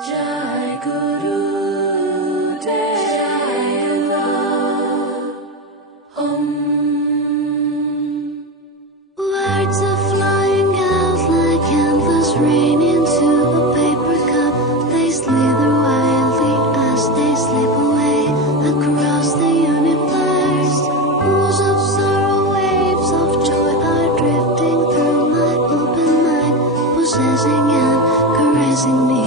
Jai Guru Deva Om. Words are flying out like endless rain into a paper cup. They slither wildly as they slip away across the universe. Pools of sorrow, waves of joy are drifting through my open mind, possessing and caressing me.